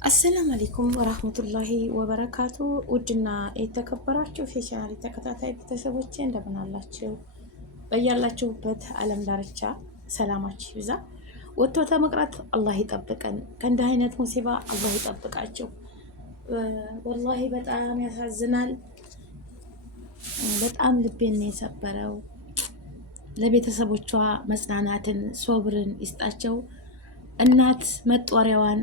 አሰላሙ አለይኩም ወራህመቱላሂ ወበረካቱ። ውድና የተከበራችሁ የቻናሌ ተከታታይ ቤተሰቦቼ እንደምን አላችሁ? በያላችሁበት ዓለም ዳርቻ ሰላማችሁ ይብዛ። ወጥቶ ተመቅረት አላህ ይጠብቀን። ከእንዲህ አይነት ሙሲባ አላህ ይጠብቃችሁ። ወላሂ በጣም ያሳዝናል። በጣም ልቤን ነው የሰበረው። ለቤተሰቦቿ መጽናናትን ሶብርን ይስጣቸው። እናት መጦሪያዋን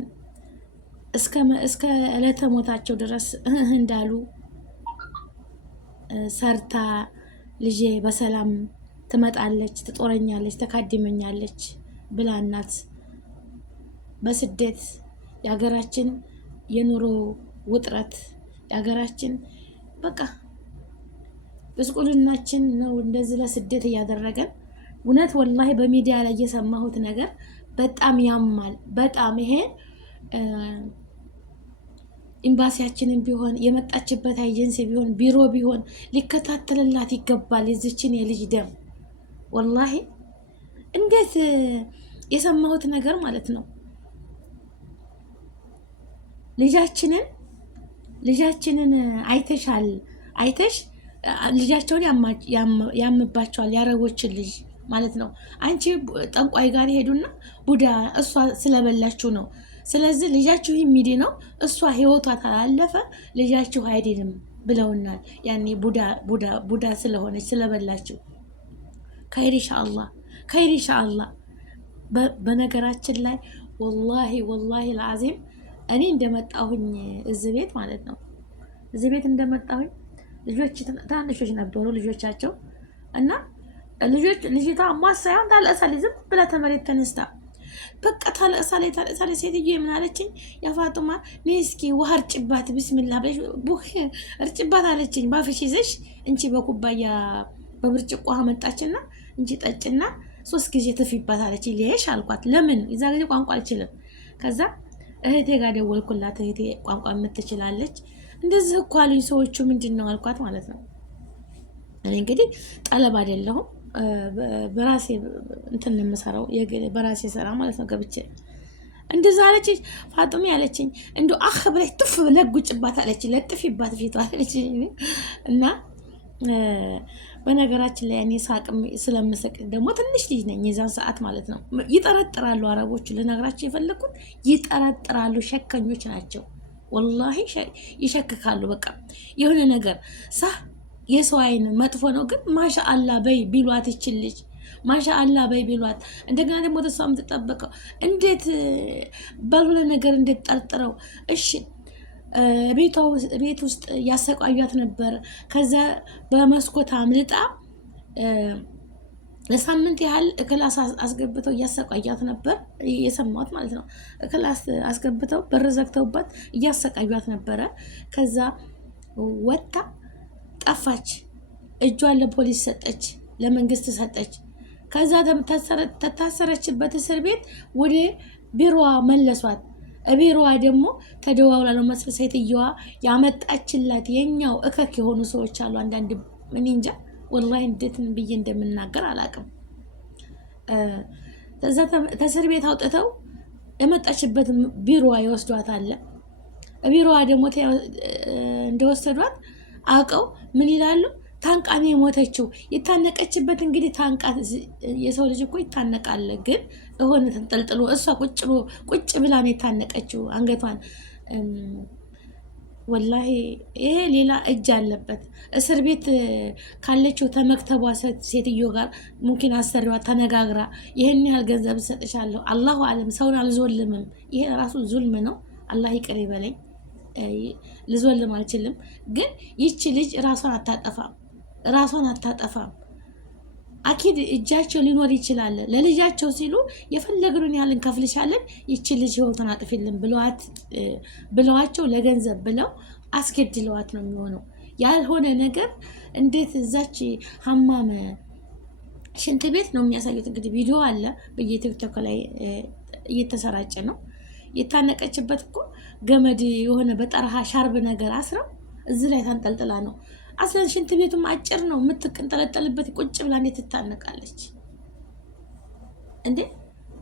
እስከ ዕለተ ሞታቸው ድረስ እንዳሉ ሰርታ ልጄ በሰላም ትመጣለች፣ ትጦረኛለች፣ ተካድመኛለች ብላ እናት በስደት የሀገራችን የኑሮ ውጥረት የሀገራችን በቃ ብስቁልናችን ነው እንደዚህ ለስደት እያደረገን። እውነት ወላሂ በሚዲያ ላይ የሰማሁት ነገር በጣም ያማል። በጣም ይሄ ኤምባሲያችንን ቢሆን የመጣችበት ኤጀንሲ ቢሆን ቢሮ ቢሆን ሊከታተልላት ይገባል። የዚችን የልጅ ደም ወላሂ እንዴት የሰማሁት ነገር ማለት ነው። ልጃችንን አይተሽ ልጃቸውን ያምባቸዋል። ያረቦችን ልጅ ማለት ነው። አንቺ ጠንቋይ ጋር ሄዱና ቡዳ እሷ ስለበላችሁ ነው። ስለዚህ ልጃችሁ የሚድ ነው እሷ ህይወቷ ታላለፈ ልጃችሁ አይድንም ብለውናል። ያኔ ቡዳ ስለሆነች ስለበላችሁ ከይር ኢንሻአላህ በነገራችን ላይ ወላሂ ለአዚም እኔ እንደመጣሁኝ እዚህ ቤት ማለት ነው። እዚህ ቤት እንደመጣሁኝ ልጆች ትናንሾች ነበሩ ልጆቻቸው እና ልጅቷ ማሳያውን ታለቅሳለች። ዝም ብላ ተመሬት ተነስታ በቃ ታለቅሳለች። ሴትዮ ምን አለችኝ? ያፋጡማ እስኪ ውሃ እርጭባት ቢስሚላ ብለሽ ቡህ እርጭባት አለችኝ። ባፍሽ ይዘሽ እንቺ በኩባያ በብርጭቆ ውሃ መጣችና እንቺ ጠጭና 3 ጊዜ ትፊባት አለችኝ። ሊሽ አልኳት። ለምን የዛ ጊዜ ቋንቋ አልችልም። ከዛ እህቴ ጋር ደወልኩላት። እህቴ ቋንቋ የምትችላለች። እንደዚህ እኮ አሉኝ ሰዎቹ። ምንድን ነው አልኳት ማለት ነው። እኔ እንግዲህ ጠለብ አይደለሁም በራሴ እንትን የምሰራው በራሴ ስራ ማለት ነው። ገብቼ እንደዛ አለችኝ። ፋጡሚ አለችኝ እንዶ አخ ብለሽ ጥፍ ለጉጭባት አለችኝ። ለጥፊባት ፊቷ አለችኝ። እና በነገራችን ላይ እኔ ሳቅም ስለምስቅ ደግሞ ትንሽ ልጅ ነኝ የዛን ሰዓት ማለት ነው። ይጠረጥራሉ አረቦቹ። ልነግራቸው የፈለኩት ይጠረጥራሉ። ሸከኞች ናቸው ወላሂ ይሸክካሉ። በቃ የሆነ ነገር የሰው አይን መጥፎ ነው። ግን ማሻአላ በይ ቢሏት ይችልሽ ማሻአላ በይ ቢሏት እንደገና ደግሞ ተሷ የምትጠበቀው እንዴት ባልሆነ ነገር እንዴት ጠርጥረው እሺ ቤት ውስጥ ያሰቃያት ነበር። ከዛ በመስኮት አምልጣ ለሳምንት ያህል ክላስ አስገብተው እያሰቃያት ነበር። የሰማሁት ማለት ነው። ክላስ አስገብተው በር ዘግተውባት እያሰቃያት ነበረ። ከዛ ወጣ ጠፋች። እጇን ለፖሊስ ሰጠች፣ ለመንግስት ሰጠች። ከዛ ተታሰረችበት እስር ቤት ወደ ቢሮዋ መለሷት። ቢሮዋ ደግሞ ተደዋውላ ነው መስለ ሴትየዋ ያመጣችላት የኛው እከክ የሆኑ ሰዎች አሉ። አንዳንድ ምን እንጃ ወላሂ እንዴት ብዬ እንደምናገር አላውቅም። ተእስር ቤት አውጥተው የመጣችበት ቢሮዋ ይወስዷት አለ። ቢሮዋ ደግሞ እንደወሰዷት አውቀው ምን ይላሉ? ታንቃኔ የሞተችው የታነቀችበት እንግዲህ ታንቃ የሰው ልጅ እኮ ይታነቃል። ግን የሆነ ተንጠልጥሎ እሷ ቁጭ ብላ ነው የታነቀችው አንገቷን። ወላሂ ይሄ ሌላ እጅ አለበት። እስር ቤት ካለችው ተመክተቧ ሴትዮ ጋር ሙምኪን አሰሪዋ ተነጋግራ ይሄን ያህል ገንዘብ እሰጥሻለሁ፣ አላሁ አለም ሰውን አልዞልምም። ይሄ ራሱ ዙልም ነው። አላህ ይቅር ይበለኝ። ልዞልም አልችልም። ግን ይቺ ልጅ ራሷን አታጠፋም። አኪድ እጃቸው ሊኖር ይችላል። ለልጃቸው ሲሉ የፈለግሩን ያህል እንከፍልሻለን፣ ይቺ ልጅ ህይወቷን አጥፊልን ብለዋቸው ለገንዘብ ብለው አስገድለዋት ነው የሚሆነው። ያልሆነ ነገር እንዴት እዛች ሀማም ሽንት ቤት ነው የሚያሳዩት። እንግዲህ ቪዲዮ አለ በየቲክቶክ ላይ እየተሰራጨ ነው። የታነቀችበት እኮ ገመድ የሆነ በጠርሃ ሻርብ ነገር አስረው እዚህ ላይ ታንጠልጥላ ነው። አስለን ሽንት ቤቱም አጭር ነው። የምትንጠለጠልበት ቁጭ ብላ እንዴት ትታነቃለች እንዴ?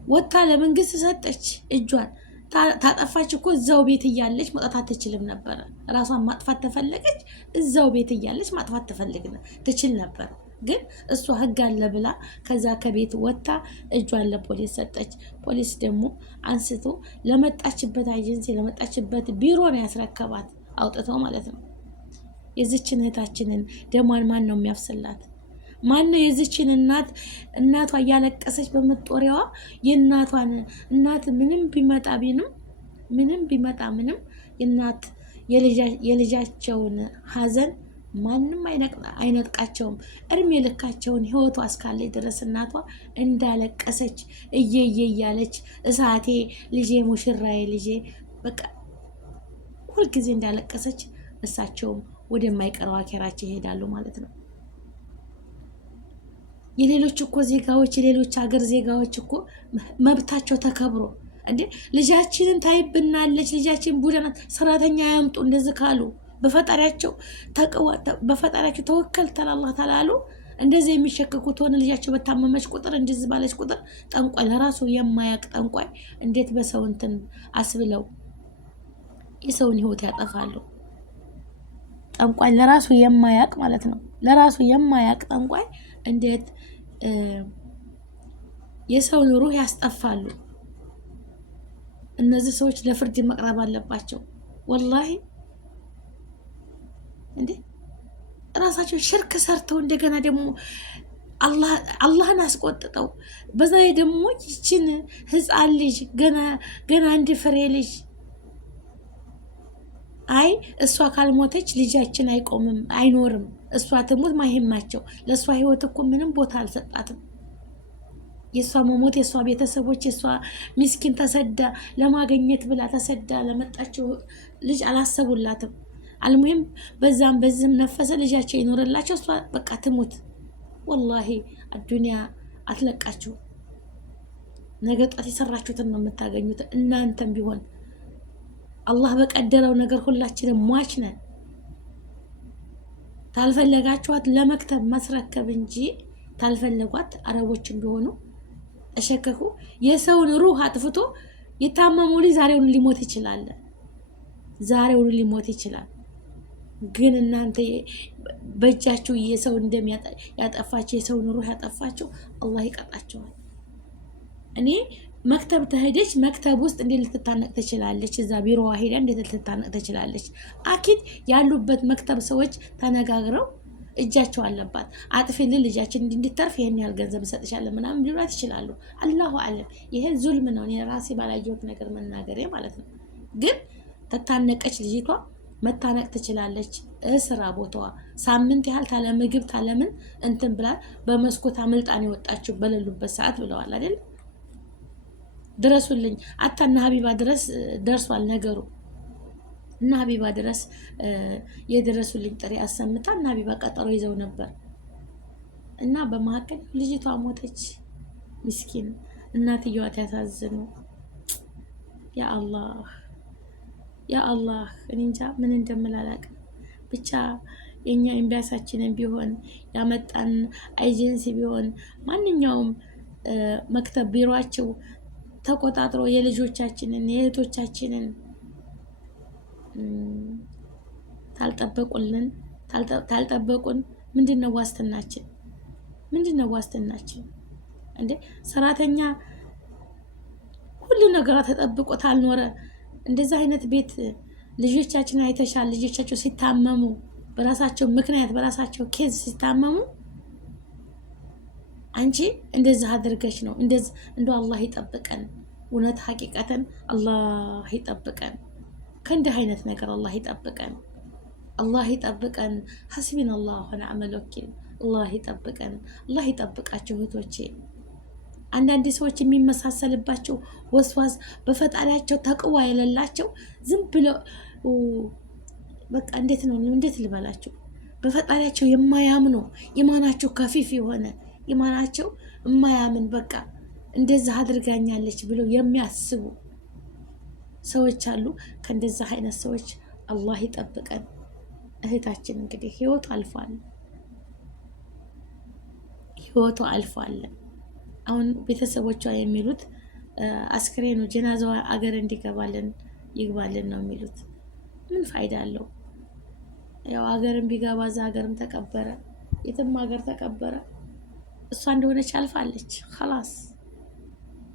ወታ ለመንግስት ሰጠች እጇን። ታጠፋች እኮ እዛው ቤት እያለች መውጣት አትችልም ነበረ። ራሷን ማጥፋት ተፈለገች፣ እዛው ቤት እያለች ማጥፋት ትችል ነበር። ግን እሷ ህግ አለ ብላ ከዛ ከቤት ወጥታ እጇን ለፖሊስ ሰጠች። ፖሊስ ደግሞ አንስቶ ለመጣችበት ኤጀንሲ ለመጣችበት ቢሮ ነው ያስረከባት፣ አውጥተው ማለት ነው። የዚችን እህታችንን ደሟን ማን ነው የሚያፍስላት? ማን ነው የዚችን እናቷ እያለቀሰች በመጦሪያዋ የእናቷን እናት ምንም ቢመጣ ምንም የእናት የልጃቸውን ሀዘን ማንም አይነጥቃቸውም። እድሜ ልካቸውን ህይወቷ እስካለ ድረስ እናቷ እንዳለቀሰች እየየ እያለች እሳቴ ልጄ ሙሽራዬ ልጄ በቃ ሁልጊዜ እንዳለቀሰች እሳቸውም ወደማይቀረው አኬራቸው ይሄዳሉ ማለት ነው። የሌሎች እኮ ዜጋዎች የሌሎች ሀገር ዜጋዎች እኮ መብታቸው ተከብሮ እንዴ ልጃችንን ታይብናለች፣ ልጃችን ቡዳና ሰራተኛ ያምጡ እንደዚህ ካሉ በፈጣሪያቸው ተወከል ተላላህ ተላሉ እንደዚህ የሚሸከኩት ሆነ ልጃቸው በታመመች ቁጥር እንደዚህ ባለች ቁጥር ጠንቋይ ለራሱ የማያቅ ጠንቋይ እንዴት በሰው እንትን አስብለው የሰውን ህይወት ያጠፋሉ? ጠንቋይ ለራሱ የማያቅ ማለት ነው። ለራሱ የማያቅ ጠንቋይ እንዴት የሰውን ሩህ ያስጠፋሉ? እነዚህ ሰዎች ለፍርድ መቅረብ አለባቸው። ወላሂ እንዴ ራሳቸው ሽርክ ሰርተው እንደገና ደግሞ አላህን አስቆጥጠው በዛ ደግሞ ይችን ህፃን ልጅ ገና አንድ ፍሬ ልጅ አይ እሷ ካልሞተች ልጃችን አይቆምም አይኖርም፣ እሷ ትሙት ማይሄማቸው ለእሷ ህይወት እኮ ምንም ቦታ አልሰጣትም። የእሷ መሞት የእሷ ቤተሰቦች የእሷ ሚስኪን ተሰዳ ለማገኘት ብላ ተሰዳ ለመጣችው ልጅ አላሰቡላትም። አልሙሂም በዛም በዚህም ነፈሰ ልጃቸው ይኖርላቸው፣ እሷ በቃ ትሙት። ወላሂ አዱንያ አትለቃችሁ። ነገ ጧት የሰራችሁትን ነው የምታገኙት። እናንተም ቢሆን አላህ በቀደረው ነገር ሁላችንም ሟች ነን። ታልፈለጋችኋት ለመክተብ መስረከብ እንጂ ታልፈለጓት አረቦችም ቢሆኑ ተሸከኩ። የሰውን ሩህ አጥፍቶ የታመሙ ልጅ ዛሬውን ሊሞት ይችላል። ዛሬውን ሊሞት ይችላል። ግን እናንተ በእጃችሁ የሰው እንደሚያጠፋችሁ የሰውን ሩህ ያጠፋችሁ አላህ ይቀጣቸዋል። እኔ መክተብ ተሄደች መክተብ ውስጥ እንዴት ልትታነቅ ትችላለች? እዛ ቢሮዋ ሄዳ እንዴት ልትታነቅ ትችላለች? አኪድ ያሉበት መክተብ ሰዎች ተነጋግረው እጃቸው አለባት አጥፊልን ልጃችን እንድትተርፍ ይሄን ያህል ገንዘብ እንሰጥሻለን ምናምን ሊሏት ይችላሉ። አላሁ አለም። ይሄ ዙልም ነው። እኔ ራሴ ባላየሁት ነገር መናገሬ ማለት ነው። ግን ተታነቀች ልጅቷ መታነቅ ትችላለች። ስራ ቦታዋ ሳምንት ያህል ታለ ምግብ ታለምን እንትን ብላ በመስኮት አመልጣን የወጣችው በሌሉበት ሰዓት ብለዋል አይደል? ድረሱልኝ አታና ሀቢባ ድረስ ደርሷል ነገሩ እና ሀቢባ ድረስ የደረሱልኝ ጥሪ አሰምታ እና ሀቢባ ቀጠሮ ይዘው ነበር እና በመሀከል ልጅቷ ሞተች። ምስኪን እናትየዋ ያሳዝኑ። ያ አላህ እኔ እንጃ ምን እንደምላላቅ ብቻ የኛ ኤምባሲያችንን ቢሆን ያመጣን ኤጀንሲ ቢሆን ማንኛውም መክተብ ቢሮአቸው ተቆጣጥሮ የልጆቻችንን የእህቶቻችንን ታልጠበቁን ምንድነው ዋስትናችን? ምንድነው ዋስትናችን? እንዴ ሰራተኛ ሁሉ ነገር ተጠብቆ ታልኖረ እንደዛ አይነት ቤት ልጆቻችን አይተሻል። ልጆቻቸው ሲታመሙ በራሳቸው ምክንያት በራሳቸው ኬዝ ሲታመሙ አንቺ እንደዚህ አድርገሽ ነው እንደዚህ እንደው አላህ ይጠብቀን። እውነት ሐቂቀተን አላህ ይጠብቀን ከእንዲህ አይነት ነገር አላህ ይጠብቀን። አላህ ይጠብቀን። ሐስቢና አላህ ወነዕመል ወኪል። አላህ ይጠብቀን። አላህ ይጠብቃቸው እህቶቼ። አንዳንድ ሰዎች የሚመሳሰልባቸው ወስዋስ በፈጣሪያቸው ተቅዋ የሌላቸው ዝም ብለው በቃ እንዴት ልበላቸው በፈጣሪያቸው የማያምኑ ኢማናቸው ከፊፍ የሆነ ኢማናቸው የማያምን በቃ እንደዛ አድርጋኛለች ብለው የሚያስቡ ሰዎች አሉ። ከእንደዛ አይነት ሰዎች አላህ ይጠብቀን። እህታችን እንግዲህ ህይወቱ አልፏል። አሁን ቤተሰቦቿ የሚሉት አስክሬኑ ጀናዛው አገር እንዲገባልን ይግባልን ነው የሚሉት። ምን ፋይዳ አለው? ያው አገርም ቢገባ እዛ ሀገርም ተቀበረ፣ የትም ሀገር ተቀበረ። እሷ እንደሆነች አልፋለች። خلاص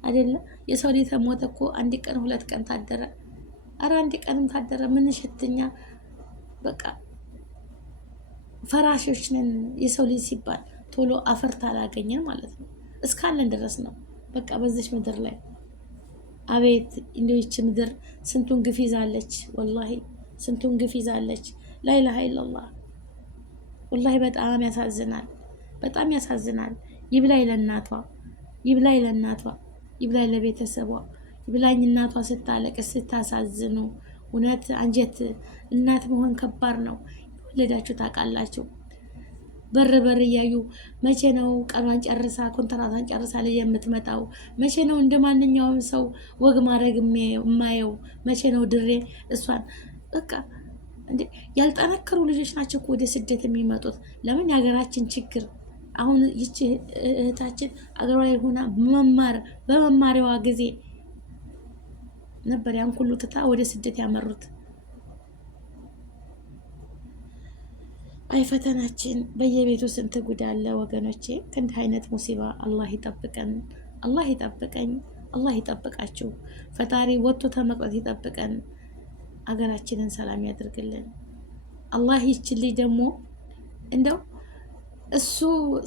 አይደለ? የሰው ልጅ ተሞተ እኮ አንድ ቀን 2 ቀን ታደረ። አረ አንድ ቀንም ታደረ ምን ሽትኛ በቃ ፈራሾች ነን። የሰው ልጅ ሲባል ቶሎ አፈር ታላገኘን ማለት ነው። እስካለን ድረስ ነው በቃ በዚች ምድር ላይ። አቤት እንደው ይህች ምድር ስንቱን ግፍ ይዛለች። ወላሂ ስንቱን ግፍ ይዛለች። ላኢላሃ ኢላላህ ወላሂ በጣም ያሳዝናል፣ በጣም ያሳዝናል። ይብላኝ ለእናቷ፣ ይብላኝ ለእናቷ፣ ይብላኝ ለቤተሰቧ፣ ይብላኝ እናቷ ስታለቅስ ስታሳዝኑ። እውነት አንጀት እናት መሆን ከባድ ነው። ወለዳችሁ ታውቃላችሁ። በር በር እያዩ መቼ ነው ቀኗን ጨርሳ ኮንትራቷን ጨርሳ ልጅ የምትመጣው? መቼ ነው እንደ ማንኛውም ሰው ወግ ማድረግ የማየው? መቼ ነው ድሬ እሷን በቃ እንዴ ያልጠነከሩ ልጆች ናቸው እኮ ወደ ስደት የሚመጡት። ለምን? የሀገራችን ችግር። አሁን ይቺ እህታችን አገሯ ሆና በመማሪያዋ ጊዜ ነበር ያን ሁሉ ትታ ወደ ስደት ያመሩት። አይ ፈተናችን በየቤቱ ስንት ጉድ አለ ወገኖቼ። ከእንዲህ አይነት ሙሲባ አላህ ይጠብቀን፣ አላህ ይጠብቀኝ፣ አላህ ይጠብቃችሁ። ፈጣሪ ወጥቶ ተመቅረት ይጠብቀን፣ አገራችንን ሰላም ያድርግልን። አላህ ይችልኝ ደግሞ እንደው እሱ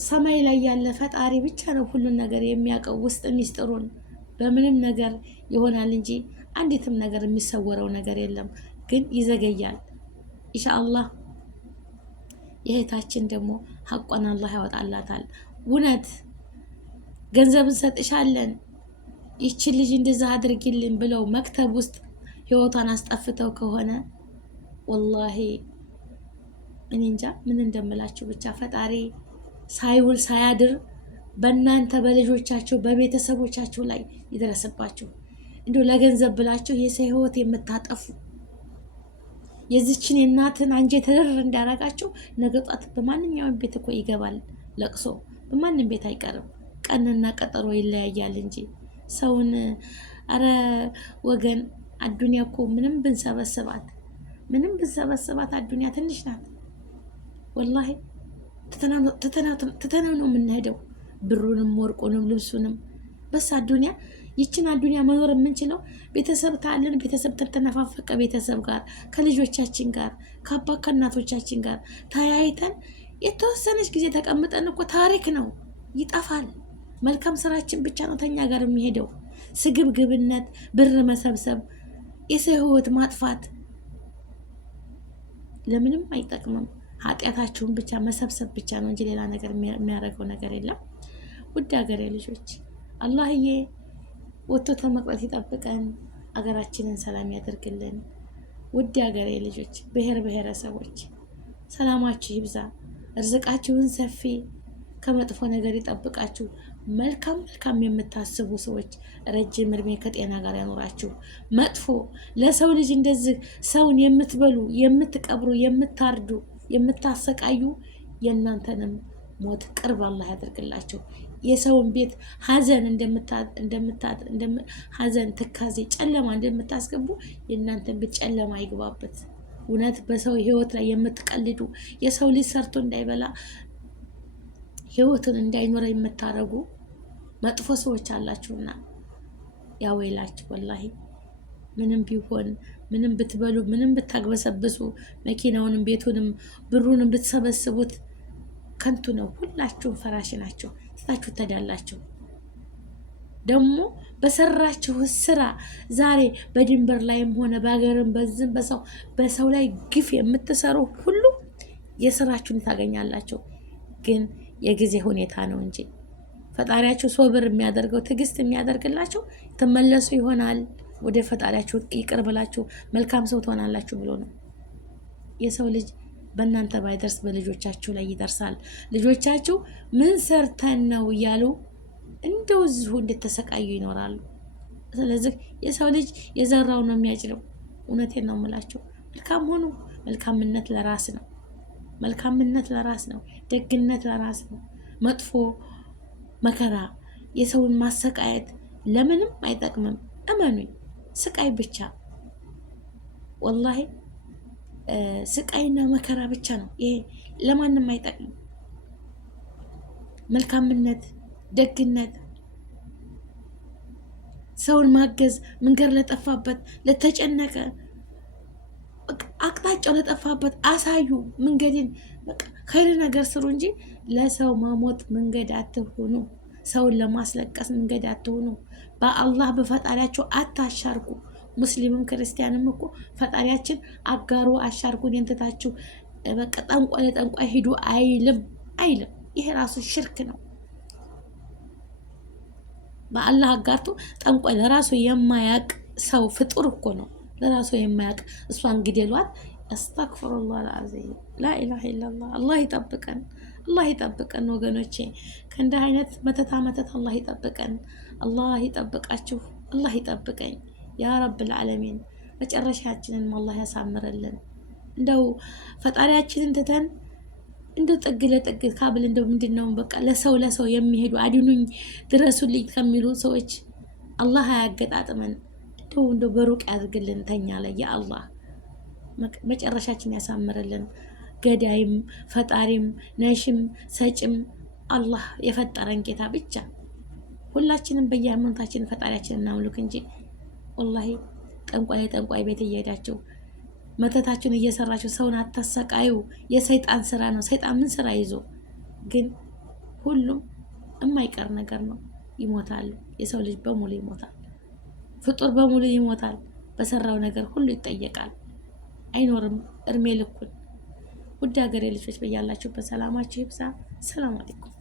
ሰማይ ላይ ያለ ፈጣሪ ብቻ ነው ሁሉን ነገር የሚያውቀው ውስጥ ሚስጥሩን። በምንም ነገር ይሆናል እንጂ አንዲትም ነገር የሚሰወረው ነገር የለም። ግን ይዘገያል። ኢንሻአላህ የእህታችን ደግሞ ሐቋን አላህ ያወጣላታል። እውነት ገንዘብ እንሰጥሻለን ይችን ልጅ እንደዛ አድርጊልን ብለው መክተብ ውስጥ ህይወቷን አስጠፍተው ከሆነ ወላሂ እኔ እንጃ ምን እንደምላችሁ። ብቻ ፈጣሪ ሳይውል ሳያድር በእናንተ በልጆቻችሁ በቤተሰቦቻችሁ ላይ ይደረስባችሁ። እንዲሁ ለገንዘብ ብላችሁ የሰው ህይወት የምታጠፉ የዚችን የእናትን አንጀት ርር እንዳረጋችሁ ነገ ጧት በማንኛውም ቤት እኮ ይገባል ለቅሶ። በማንም ቤት አይቀርም። ቀንና ቀጠሮ ይለያያል እንጂ ሰውን አረ ወገን አዱንያ እኮ ምንም ብንሰበስባት አዱንያ ትንሽ ናት። ወላሂ ትተናው ነው የምንሄደው። ብሩንም ወርቁንም ልብሱንም በስ አዱንያ ይችን አዱንያ መኖር የምንችለው ቤተሰብ ታለን ቤተሰብ ተነፋፈቀ ቤተሰብ ጋር ከልጆቻችን ጋር ከአባ ከእናቶቻችን ጋር ተያይተን የተወሰነች ጊዜ ተቀምጠን እኮ ታሪክ ነው ይጠፋል። መልካም ስራችን ብቻ ነው ተኛ ጋር የሚሄደው። ስግብግብነት፣ ብር መሰብሰብ፣ የሰው ህይወት ማጥፋት ለምንም አይጠቅምም። ኃጢአታችሁን ብቻ መሰብሰብ ብቻ ነው እንጂ ሌላ ነገር የሚያደርገው ነገር የለም። ውድ ሀገሬ ልጆች አላህዬ ወጥቶ ተመቅረት ይጠብቀን፣ አገራችንን ሰላም ያደርግልን። ውድ ሀገሬ ልጆች ብሔር ብሔረሰቦች ሰላማችሁ ይብዛ፣ ርዝቃችሁን ሰፊ ከመጥፎ ነገር ይጠብቃችሁ። መልካም መልካም የምታስቡ ሰዎች ረጅም እድሜ ከጤና ጋር ያኖራችሁ። መጥፎ ለሰው ልጅ እንደዚህ ሰውን የምትበሉ የምትቀብሩ የምታርዱ የምታሰቃዩ የእናንተንም ሞት ቅርብ አላህ ያደርግላችሁ። የሰውን ቤት ሀዘን ሀዘን ትካዜ ጨለማ እንደምታስገቡ የእናንተን ቤት ጨለማ ይግባበት። እውነት በሰው ህይወት ላይ የምትቀልዱ የሰው ልጅ ሰርቶ እንዳይበላ ህይወትን እንዳይኖር የምታረጉ መጥፎ ሰዎች አላችሁና ያወይላችሁ። ወላሂ ምንም ቢሆን ምንም ብትበሉ ምንም ብታግበሰብሱ መኪናውንም ቤቱንም ብሩንም ብትሰበስቡት ከንቱ ነው። ሁላችሁም ፈራሽ ናቸው። ስታችሁ ተዳላችሁ። ደግሞ በሰራችሁ ስራ ዛሬ በድንበር ላይም ሆነ በሀገርም በዝም በሰው ላይ ግፍ የምትሰሩ ሁሉ የስራችሁን ታገኛላችሁ። ግን የጊዜ ሁኔታ ነው እንጂ ፈጣሪያችሁ ሶብር የሚያደርገው ትዕግስት የሚያደርግላችሁ ተመለሱ ይሆናል። ወደ ፈጣሪያችሁ ይቅር ብላችሁ መልካም ሰው ትሆናላችሁ ብሎ ነው። የሰው ልጅ በእናንተ ባይደርስ በልጆቻችሁ ላይ ይደርሳል። ልጆቻችሁ ምን ሰርተን ነው እያሉ እንደው እዚሁ እንድትሰቃዩ ይኖራሉ። ስለዚህ የሰው ልጅ የዘራው ነው የሚያጭደው። እውነቴን ነው የምላችሁ። መልካም ሆኑ። መልካምነት ለራስ ነው። መልካምነት ለራስ ነው። ደግነት ለራስ ነው። መጥፎ መከራ፣ የሰውን ማሰቃየት፣ ለምንም አይጠቅምም። እመኑኝ፣ ስቃይ ብቻ ወላሂ ስቃይና መከራ ብቻ ነው። ይሄ ለማንም አይጠቅምም። መልካምነት፣ ደግነት፣ ሰውን ማገዝ፣ መንገድ ለጠፋበት ለተጨነቀ አቅጣጫው ለጠፋበት አሳዩ መንገድን። በቃ ኸይር ነገር ስሩ እንጂ ለሰው መሞት መንገድ አትሁኑ። ሰውን ለማስለቀስ መንገድ አትሁኑ። በአላህ በፈጣሪያቸው አታሻርኩ። ሙስሊምም ክርስቲያንም እኮ ፈጣሪያችን አጋሩ አሻርኩን የንትታችሁ በቃ ጠንቋይ ለጠንቋይ ሂዱ አይልም። ይሄ ራሱ ሽርክ ነው። በአላህ አጋርቶ ጠንቋይ ለራሱ የማያቅ ሰው ፍጡር እኮ ነው። ለራሱ የማያቅ እሷን ግደሏት። አስተግፍሩላህ አልዓዚም ላኢላሃ ኢላላህ። አላህ ይጠብቀን፣ አላህ ይጠብቀን ወገኖቼ። ከእንዲህ አይነት መተት አላህ ይጠብቀን፣ አላህ ይጠብቃችሁ፣ አላህ ይጠብቀኝ ያ ረብል ዓለሚን። መጨረሻችንን አላህ ያሳምርልን። እንደው ፈጣሪያችንን ትተን እንደው ጥግ ለጥግ ካብል እንደው ምንድነው በቃ ለሰው የሚሄዱ አድኑኝ ድረሱልኝ ከሚሉ ሰዎች አላህ አያገጣጥመን። እንደው በሩቅ ያድርግልን ተኛ ላይ ያ አላህ መጨረሻችን ያሳምርልን። ገዳይም ፈጣሪም ነሽም ሰጭም አላህ የፈጠረን ጌታ ብቻ። ሁላችንም በየሃይማኖታችን ፈጣሪያችንን እናምልክ እንጂ ወላሂ ጠንቋይ ቤት እየሄዳችሁ መተታችሁን እየሰራችሁ ሰውን አታሰቃዩ። የሰይጣን ስራ ነው። ሰይጣን ምን ስራ ይዞ ግን ሁሉም የማይቀር ነገር ነው። ይሞታሉ። የሰው ልጅ በሙሉ ይሞታል። ፍጡር በሙሉ ይሞታል። በሰራው ነገር ሁሉ ይጠየቃል። አይኖርም እድሜ ልኩን። ውድ ሀገሬ ልጆች በያላችሁበት ሰላማችሁ ይብዛ። ሰላም አለይኩም።